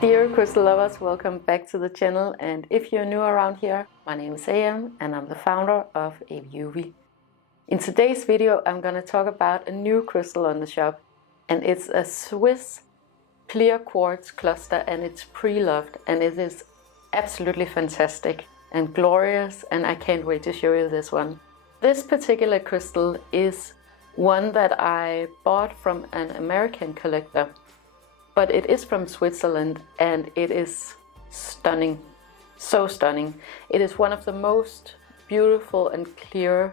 Dear crystal lovers, welcome back to the channel, and if you're new around here, my name is AM and I'm the founder of AVIUVI. In today's video I'm going to talk about a new crystal on the shop, and it's a Swiss Clear Quartz cluster, and it's Preloved, and it is absolutely fantastic and glorious, and I can't wait to show you this one. This particular crystal is one that I bought from an American collector, but it is from Switzerland and it is stunning, so stunning. It is one of the most beautiful and clear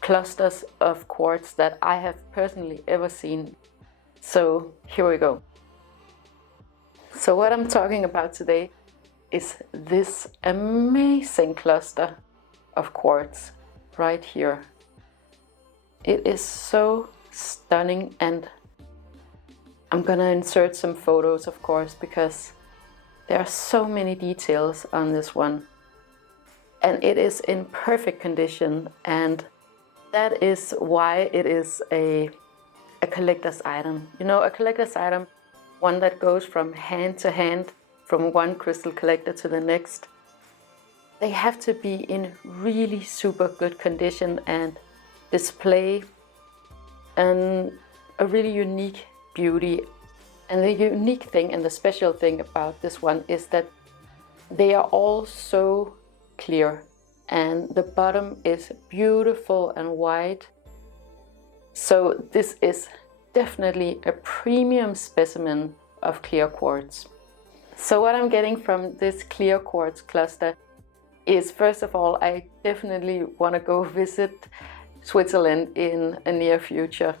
clusters of quartz that I have personally ever seen. So here we go. So what I'm talking about today is this amazing cluster of quartz right here. It is so stunning, and I'm gonna insert some photos, of course, because there are so many details on this one. And it is in perfect condition, and that is why it is a collector's item. You know, a collector's item, one that goes from hand to hand, from one crystal collector to the next. They have to be in really super good condition and display a really unique beauty. And the unique thing and the special thing about this one is that they are all so clear, and the bottom is beautiful and white. So this is definitely a premium specimen of clear quartz. So what I'm getting from this clear quartz cluster is, first of all, I definitely want to go visit Switzerland in a near future.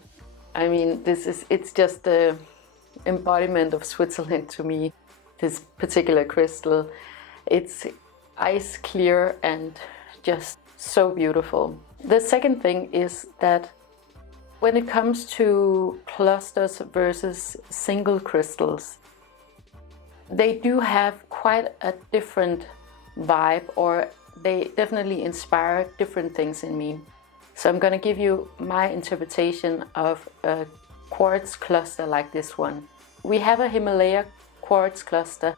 I mean, it's just the embodiment of Switzerland to me, this particular crystal. It's ice clear and just so beautiful. The second thing is that when it comes to clusters versus single crystals, they do have quite a different vibe, or they definitely inspire different things in me. So I'm going to give you my interpretation of a quartz cluster like this one. We have a Himalaya quartz cluster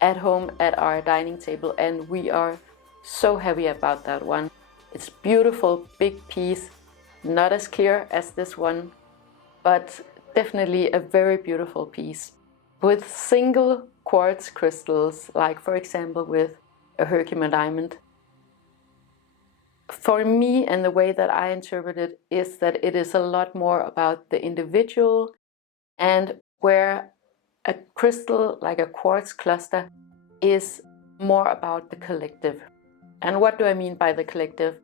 at home at our dining table, and we are so happy about that one. It's beautiful, big piece, not as clear as this one, but definitely a very beautiful piece. With single quartz crystals, like for example with a Herkimer diamond, for me, and the way that I interpret it, is that it is a lot more about the individual, and where a crystal like a quartz cluster is more about the collective. And what do I mean by the collective?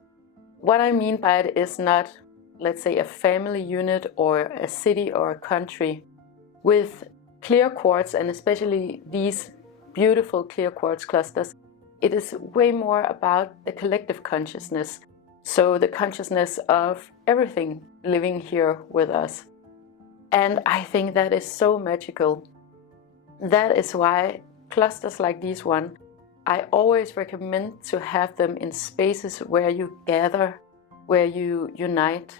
What I mean by it is not, let's say, a family unit or a city or a country. With clear quartz, and especially these beautiful clear quartz clusters, it is way more about the collective consciousness. So the consciousness of everything living here with us. And I think that is so magical. That is why clusters like this one, I always recommend to have them in spaces where you gather, where you unite.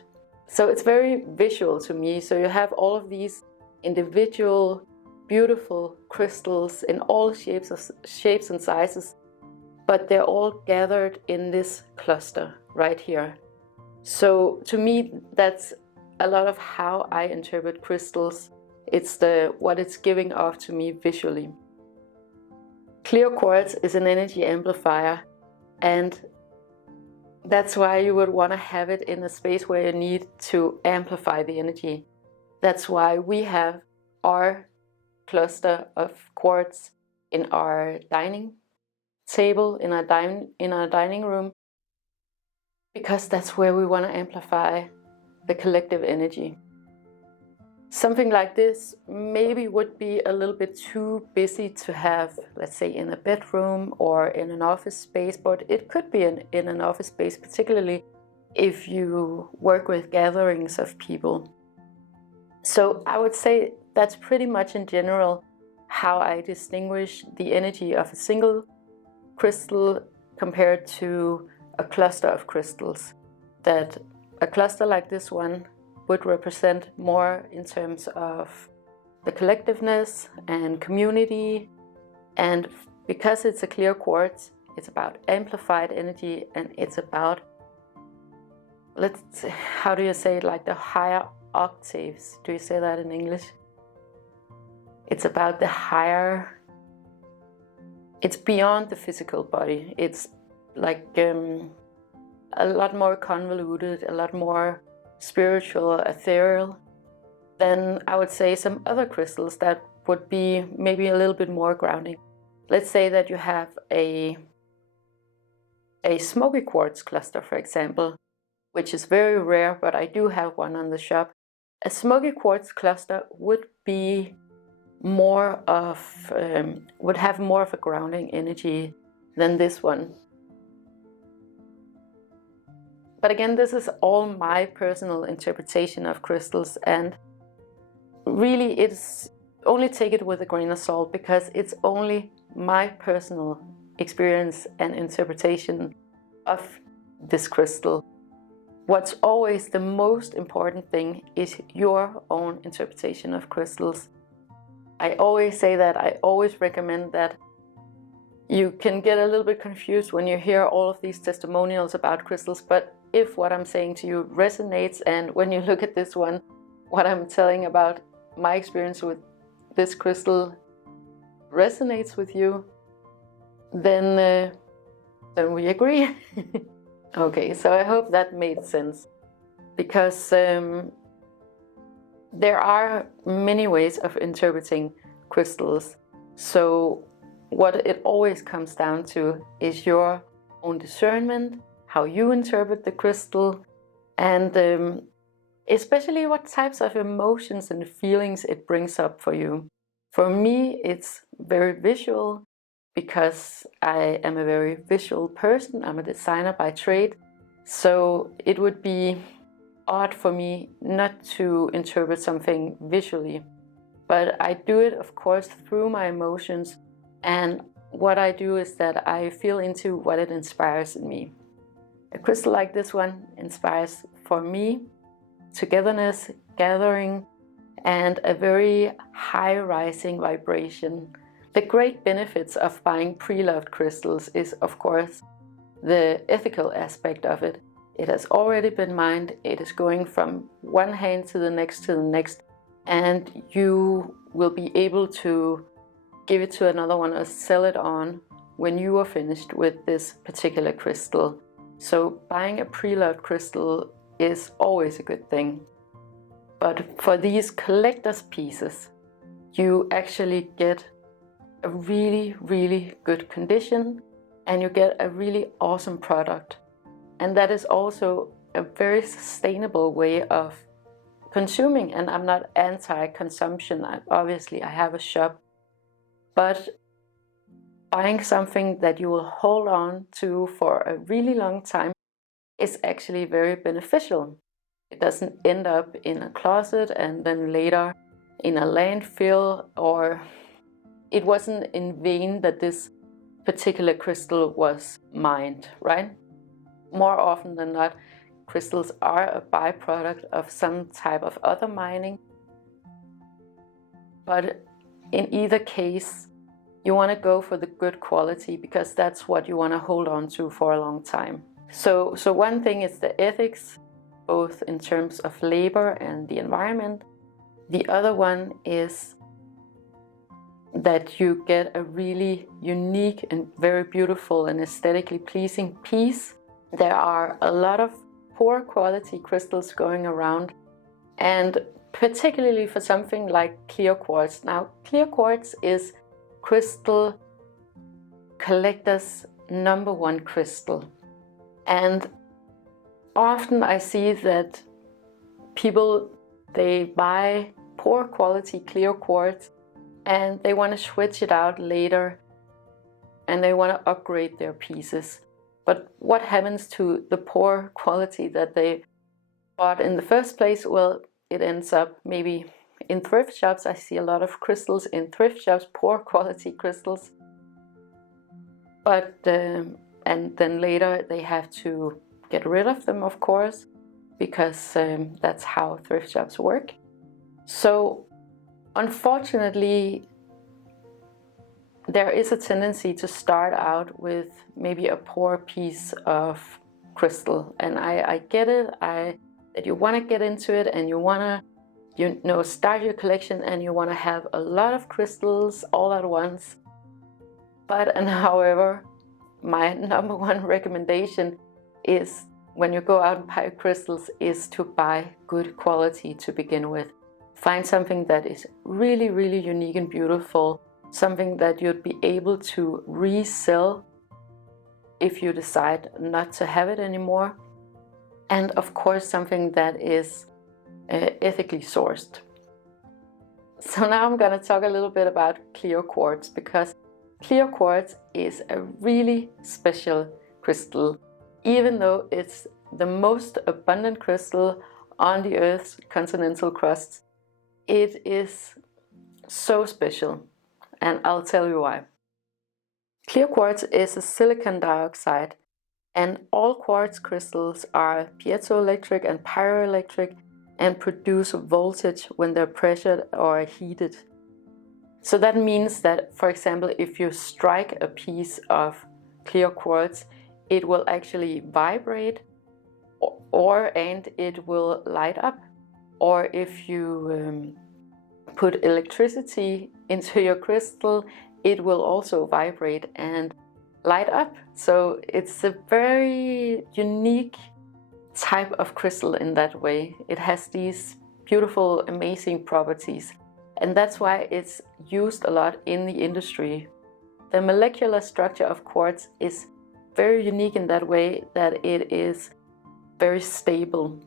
So it's very visual to me. So you have all of these individual, beautiful crystals in all shapes and sizes, but they're all gathered in this cluster right here. So to me, that's a lot of how I interpret crystals. It's what it's giving off to me visually. Clear quartz is an energy amplifier, and that's why you would want to have it in a space where you need to amplify the energy. That's why we have our cluster of quartz in our dining table, in our dining room, because that's where we want to amplify the collective energy. Something like this maybe would be a little bit too busy to have, let's say, in a bedroom or in an office space, but it could be in an office space, particularly if you work with gatherings of people. So I would say that's pretty much in general how I distinguish the energy of a single crystal compared to a cluster of crystals. That a cluster like this one would represent more in terms of the collectiveness and community And because it's a clear quartz, it's about amplified energy, and it's about, how do you say it, like the higher octaves? Do you say that in English? It's about the higher, it's beyond the physical body. It's like a lot more convoluted, a lot more spiritual, ethereal than I would say some other crystals that would be maybe a little bit more grounding. Let's say that you have a smoky quartz cluster, for example, which is very rare, but I do have one on the shop. A smoky quartz cluster would be more of, would have more of a grounding energy than this one. But again, this is all my personal interpretation of crystals, and really it's only take it with a grain of salt, because it's only my personal experience and interpretation of this crystal. What's always the most important thing is your own interpretation of crystals. I always say that. I always recommend that. You can get a little bit confused when you hear all of these testimonials about crystals, but if what I'm saying to you resonates, and when you look at this one, what I'm telling about my experience with this crystal resonates with you, then we agree. Okay, so I hope that made sense, because there are many ways of interpreting crystals. So what it always comes down to is your own discernment, how you interpret the crystal, and especially what types of emotions and feelings it brings up for you. For me, it's very visual, because I am a very visual person. I'm a designer by trade, so it would be odd for me not to interpret something visually. But I do it, of course, through my emotions, and what I do is that I feel into what it inspires in me. A crystal like this one inspires, for me, togetherness, gathering, and a very high rising vibration. The great benefits of buying preloved crystals is, of course, the ethical aspect of it. It has already been mined, it is going from one hand to the next, and you will be able to give it to another one or sell it on when you are finished with this particular crystal. So buying a preloved crystal is always a good thing. But for these collector's pieces, you actually get a really, really good condition, and you get a really awesome product. And that is also a very sustainable way of consuming. And I'm not anti-consumption. Obviously, I have a shop, but buying something that you will hold on to for a really long time is actually very beneficial. It doesn't end up in a closet and then later in a landfill, or it wasn't in vain that this particular crystal was mined, right? More often than not, crystals are a byproduct of some type of other mining. But in either case, you want to go for the good quality, because that's what you want to hold on to for a long time. So one thing is the ethics, both in terms of labor and the environment. The other one is that you get a really unique and very beautiful and aesthetically pleasing piece. There are a lot of poor quality crystals going around, and particularly for something like clear quartz. Now, clear quartz is crystal collectors' #1 crystal, and often I see that people, they buy poor quality clear quartz and they want to switch it out later, and they want to upgrade their pieces. But what happens to the poor quality that they bought in the first place? Well, it ends up maybe in thrift shops. I see a lot of crystals in thrift shops, poor quality crystals. But and then later they have to get rid of them, of course, because that's how thrift shops work. So unfortunately, there is a tendency to start out with maybe a poor piece of crystal, and I get it, that you want to get into it and you want to start your collection and you want to have a lot of crystals all at once. And however, my number one recommendation is, when you go out and buy crystals, is to buy good quality to begin with. Find something that is really, really unique and beautiful, something that you'd be able to resell if you decide not to have it anymore. And of course, something that is ethically sourced. So now I'm going to talk a little bit about clear quartz, because clear quartz is a really special crystal. Even though it's the most abundant crystal on the Earth's continental crust, it is so special, and I'll tell you why. Clear quartz is a silicon dioxide, and all quartz crystals are piezoelectric and pyroelectric and produce voltage when they're pressured or heated. So that means that, for example, if you strike a piece of clear quartz, it will actually vibrate, and it will light up. Or if you put electricity into your crystal, it will also vibrate and light up. So it's a very unique type of crystal in that way. It has these beautiful, amazing properties, and that's why it's used a lot in the industry. The molecular structure of quartz is very unique in that way, that it is very stable.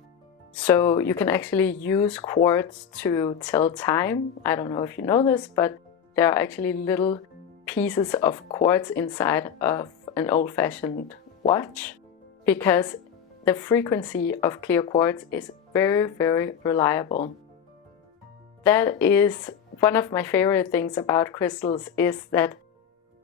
So you can actually use quartz to tell time. I don't know if you know this, but there are actually little pieces of quartz inside of an old-fashioned watch, because the frequency of clear quartz is very, very reliable. That is one of my favorite things about crystals, is that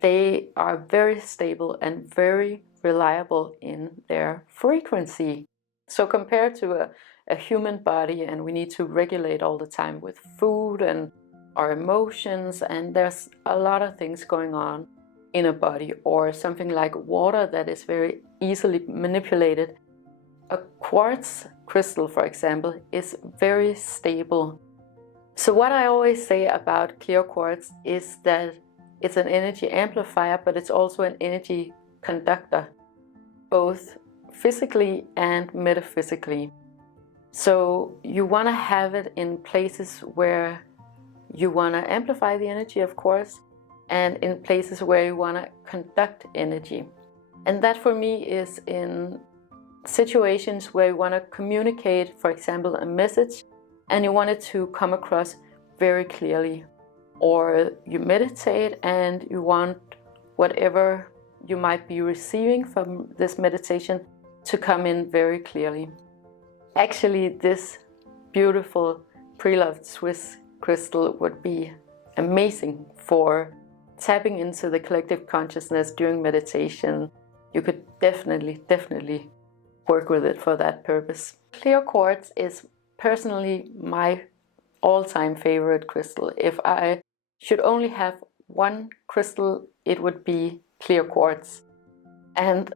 they are very stable and very reliable in their frequency. So compared to a human body, and we need to regulate all the time with food and our emotions, and there's a lot of things going on in a body, or something like water that is very easily manipulated. A quartz crystal, for example, is very stable. So what I always say about clear quartz is that it's an energy amplifier, but it's also an energy conductor, both physically and metaphysically. So you want to have it in places where you want to amplify the energy, of course, and in places where you want to conduct energy. And that for me is in situations where you want to communicate, for example, a message, and you want it to come across very clearly. Or you meditate and you want whatever you might be receiving from this meditation to come in very clearly. Actually, this beautiful Preloved Swiss crystal would be amazing for tapping into the collective consciousness during meditation. You could definitely work with it for that purpose. Clear quartz is personally my all-time favorite crystal. If I should only have one crystal, it would be clear quartz. And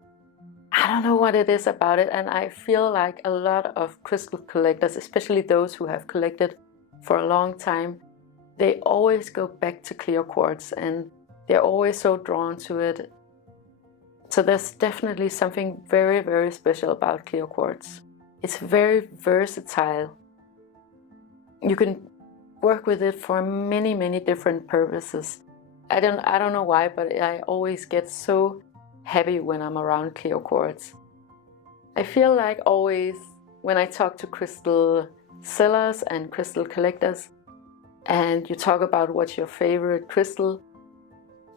I don't know what it is about it, and I feel like a lot of crystal collectors, especially those who have collected for a long time, they always go back to clear quartz, and they're always so drawn to it. So there's definitely something very, very special about clear quartz. It's very versatile. You can work with it for many different purposes. I don't know why, but I always get so happy when I'm around clear quartz. I feel like always when I talk to crystal sellers and crystal collectors, and you talk about what's your favorite crystal,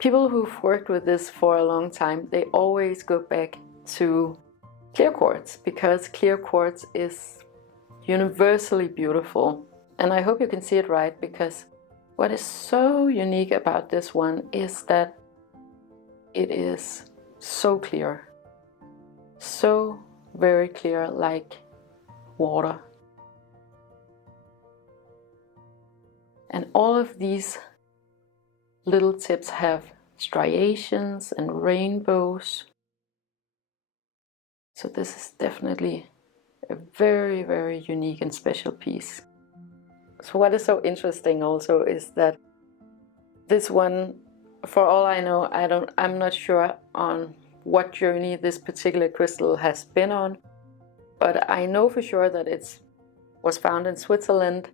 people who've worked with this for a long time, they always go back to clear quartz, because clear quartz is universally beautiful. And I hope you can see it right, because what is so unique about this one is that it is so clear, so very clear, like water. And all of these little tips have striations and rainbows. So this is definitely a very, very unique and special piece. So what is so interesting also is that this one, for all I know, I'm not sure on what journey this particular crystal has been on, but I know for sure that it was found in Switzerland,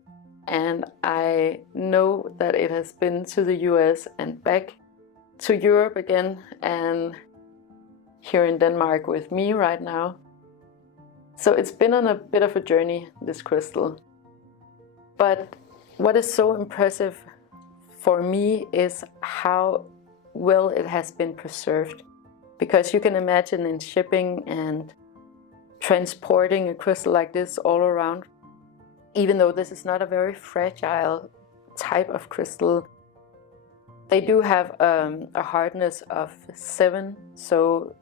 and I know that it has been to the US and back to Europe again, and here in Denmark with me right now. So it's been on a bit of a journey, this crystal. But what is so impressive for me is how well it has been preserved. Because you can imagine in shipping and transporting a crystal like this all around, even though this is not a very fragile type of crystal, they do have a hardness of 7, so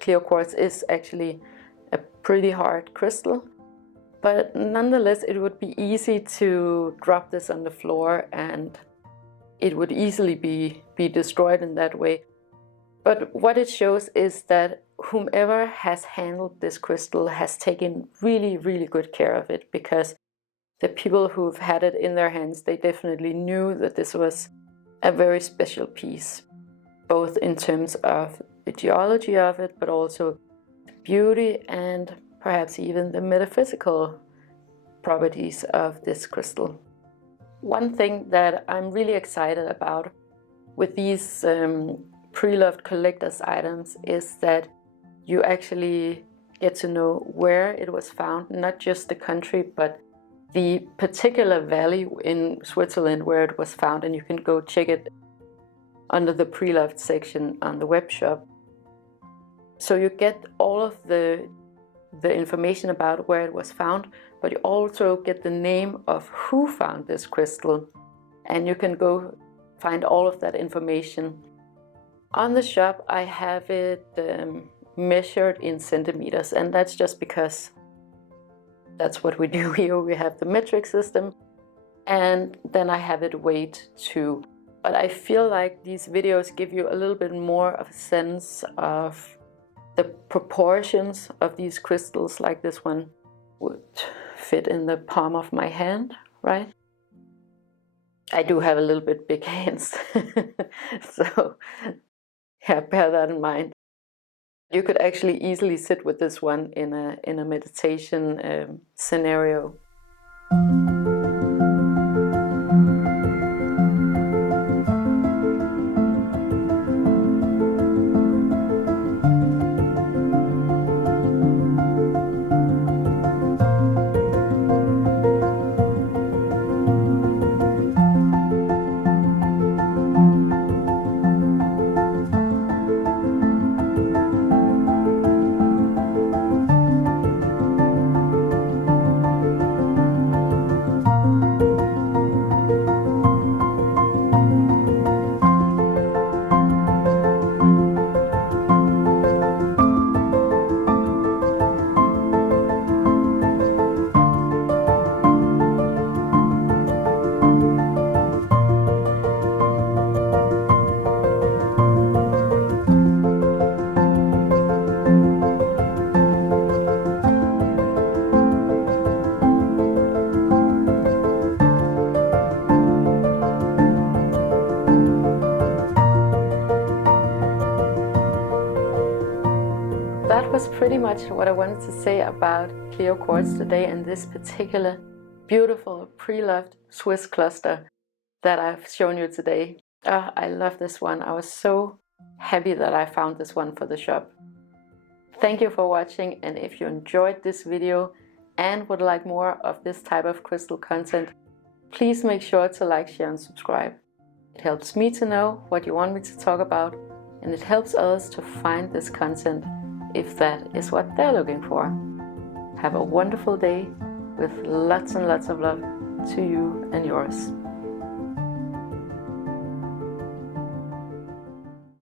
clear quartz is actually a pretty hard crystal. But nonetheless, it would be easy to drop this on the floor and it would easily be destroyed in that way. But what it shows is that whomever has handled this crystal has taken really, really good care of it, because the people who've had it in their hands, they definitely knew that this was a very special piece, both in terms of the geology of it, but also the beauty and perhaps even the metaphysical properties of this crystal. One thing that I'm really excited about with these Preloved collector's items is that you actually get to know where it was found, not just the country, but the particular valley in Switzerland where it was found, and you can go check it under the Preloved section on the web shop. So you get all of the information about where it was found, but you also get the name of who found this crystal, and you can go find all of that information. On the shop I have it measured in centimeters, and that's just because that's what we do here. We have the metric system, and then I have it weighed too. But I feel like these videos give you a little bit more of a sense of the proportions of these crystals. Like this one would fit in the palm of my hand, right? I do have a little bit big hands, so yeah, bear that in mind. You could actually easily sit with this one in a meditation scenario. That was pretty much what I wanted to say about clear quartz today, and this particular beautiful Preloved Swiss cluster that I've shown you today. I love this one. I was so happy that I found this one for the shop. Thank you for watching, and if you enjoyed this video and would like more of this type of crystal content, please make sure to like, share and subscribe. It helps me to know what you want me to talk about, and it helps others to find this content if that is what they're looking for. Have a wonderful day with lots and lots of love to you and yours.